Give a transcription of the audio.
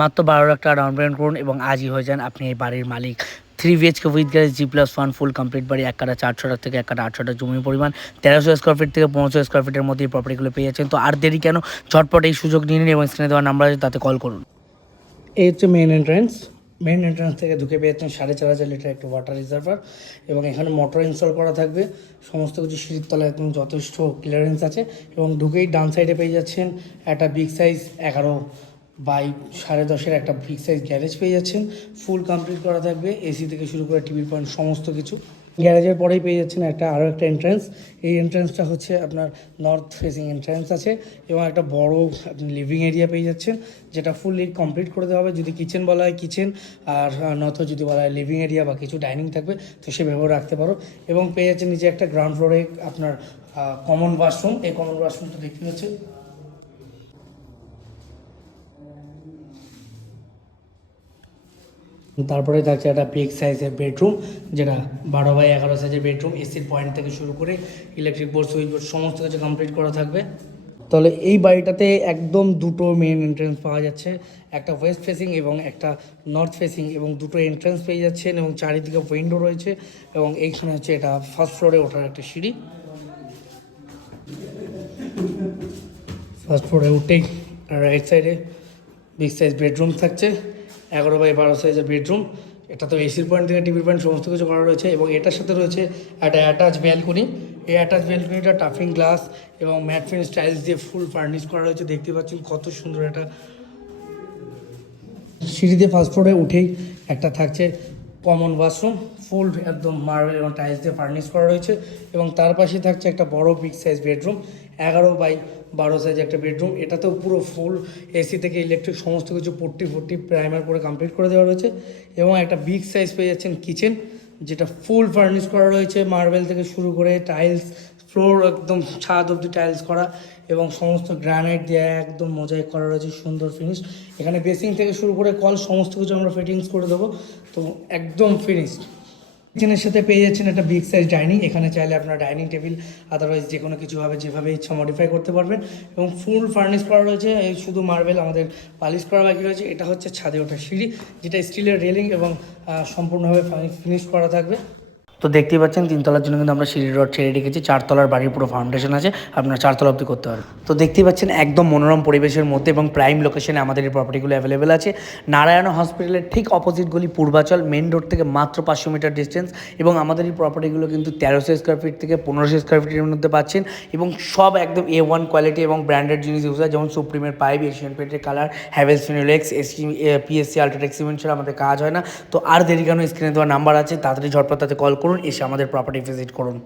মাত্র 12 লাখ টাকা down payment করুন এবং আজই হয়ে যান আপনি এই বাড়ির মালিক। 3 BHK with garage G+1 full complete বাড়ি, 1 কাঠা 400 থেকে 1 কাঠা 800 জমির পরিমাণ 1300 স্কোয়ার ফিট থেকে 1500 স্কোয়ার ফিটের মধ্যে এই প্রপার্টিগুলো পেয়ে যাচ্ছেন। তো আর দেরি কেন, ঝটপট এই সুযোগ নিয়ে নিন এবং স্ক্রিনে দেওয়ার নাম্বার আছে তাতে কল করুন। এই হচ্ছে মেইন এন্ট্রান্স থেকে ঢুকে পেয়ে যাচ্ছেন 4,500 লিটার একটা ওয়াটার রিজার্ভার এবং এখানে মোটর ইনস্টল করা থাকবে। সমস্ত কিছু সিঁড়ির তলায় একদম যথেষ্ট ক্লিয়ারেন্স আছে এবং ঢুকেই ডান সাইডে পেয়ে যাচ্ছেন একটা বিগ সাইজ 11 বাই 10.5 একটা বিগ সাইজ গ্যারেজ পেয়ে যাচ্ছেন। ফুল কমপ্লিট করা থাকবে, এসি থেকে শুরু করে টিভির পয়েন্ট সমস্ত কিছু। গ্যারেজের পরেই পেয়ে যাচ্ছেন আরও একটা এন্ট্রান্স। এই এন্ট্রান্সটা হচ্ছে আপনার নর্থ ফেসিং এন্ট্রান্স আছে এবং একটা বড় আপনি লিভিং এরিয়া পেয়ে যাচ্ছেন, যেটা ফুললি কমপ্লিট করে দেওয়া হবে। যদি কিচেন বলা হয় কিচেন, আর নয়তো যদি বলা হয় লিভিং এরিয়া বা কিছু ডাইনিং থাকবে তো সেভাবেও রাখতে পারো। এবং পেয়ে যাচ্ছেন নিচে একটা গ্রাউন্ড ফ্লোরে আপনার কমন ওয়াশরুম। এই কমন ওয়াশরুমটা দেখতে পাচ্ছেন। তারপরে থাকছে একটা বিগ সাইজের বেডরুম, যেটা 12 বাই 11 সাইজের বেডরুম। এসির পয়েন্ট থেকে শুরু করে ইলেকট্রিক বোর্ড, সুইচ বোর্ড সমস্ত কিছু কমপ্লিট করা থাকবে। তাহলে এই বাড়িটাতে একদম দুটো মেন এন্ট্রেন্স পাওয়া যাচ্ছে, একটা ওয়েস্ট ফেসিং এবং একটা নর্থ ফেসিং, এবং দুটো এন্ট্রেন্স পেয়ে যাচ্ছেন এবং চারিদিকে উইন্ডো রয়েছে। এবং এইখানে হচ্ছে এটা ফার্স্ট ফ্লোরে ওঠার একটা সিঁড়ি। ফার্স্ট ফ্লোরে উঠেই রাইট সাইডে বিগ সাইজ বেডরুম থাকছে, 11 বাই 12 সাইজের বেডরুম। এটা তো এসির পয়েন্ট থেকে টিভির পয়েন্ট সমস্ত কিছু করা রয়েছে এবং এটার সাথে রয়েছে একটা অ্যাটাচ ব্যালকনি। এই অ্যাটাচ ব্যালকনিটা টাফিং গ্লাস এবং ম্যাট ফিনিশ টাইলস দিয়ে ফুল ফার্নিশ করা রয়েছে। দেখতে পাচ্ছেন কত সুন্দর একটা সিঁড়ি দিয়ে ফার্স্ট ফ্লোরে উঠেই একটা থাকছে কমন ওয়াশরুম, ফুল একদম মার্বেল এবং টাইলস দিয়ে ফার্নিশ করা রয়েছে। এবং তার পাশে থাকছে একটা বড় বিগ সাইজ বেডরুম, 11 বাই 12 সাইজ একটা বেডরুম। এটাতেও পুরো ফুল এসি থেকে ইলেকট্রিক সমস্ত কিছু পট্টি প্রাইমার করে কমপ্লিট করে দেওয়া রয়েছে। এবং একটা বিগ সাইজ পেয়ে যাচ্ছেন কিচেন, যেটা ফুল ফার্নিশ করা রয়েছে, মার্বেল থেকে শুরু করে টাইলস, ফ্লোর একদম ছাদ অব্দি টাইলস করা এবং সমস্ত গ্রানাইট দিয়ে একদম মোজাইক করা রয়েছে, সুন্দর ফিনিশ। এখানে বেসিং থেকে শুরু করে কল সমস্ত কিছু আমরা ফিটিংস করে দেবো, তো একদম ফিনিশড। কিচেনের সাথে পেয়ে যাচ্ছেন একটা বিগ সাইজ ডাইনিং। এখানে চাইলে আপনার ডাইনিং টেবিল আদারওয়াইজ যে কোনো কিছুভাবে যেভাবে ইচ্ছা মডিফাই করতে পারবেন এবং ফুল ফার্নিশ করা রয়েছে। এই শুধু মার্বেল আমাদের পালিশ করা বাকি রয়েছে। এটা হচ্ছে ছাদে ওঠা সিঁড়ি, যেটা স্টিলের রেলিং এবং সম্পূর্ণভাবে ফিনিশ করা থাকবে। তো দেখতেই পাচ্ছেন 3 তলার জন্য কিন্তু আমরা সিঁড়ি রড ছেড়ে রেখেছি, 4 তলার বাড়ির পুরো ফাউন্ডেশন আছে, আপনারা 4 তলা অবধি করতে পারবেন। তো দেখতেই পাচ্ছেন একদম মনোরম পরিবেশের মধ্যে এবং প্রাইম লোকেশনে আমাদের এই প্রপার্টিগুলো অ্যাভেলেবেল আছে। নারায়ণ হসপিটালের ঠিক অপোজিট গলি পূর্বাচল, মেন রোড থেকে মাত্র 500 মিটার ডিস্টেন্স। এবং আমাদের এই প্রপার্টিগুলো কিন্তু 1300 স্কোয়ার ফিট থেকে 1500 স্কোয়ার ফিটের মধ্যে পাচ্ছেন এবং সব একদম A1 কোয়ালিটি এবং ব্র্যান্ডেড জিনিস ইউজ হয়, যেমন সুপ্রিমের পাইপ, এশিয়ান পেন্টের colour, Havells Finolex, PSC UltraTech cement ছাড়া আমাদের কাজ হয় না। তো আর দেরি কেন, স্ক্রিনে দেওয়া নাম্বার আছে, তাড়াতাড়ি ঝটপট তাতে কল করুন, এসে আমাদের প্রপার্টি ভিজিট করুন।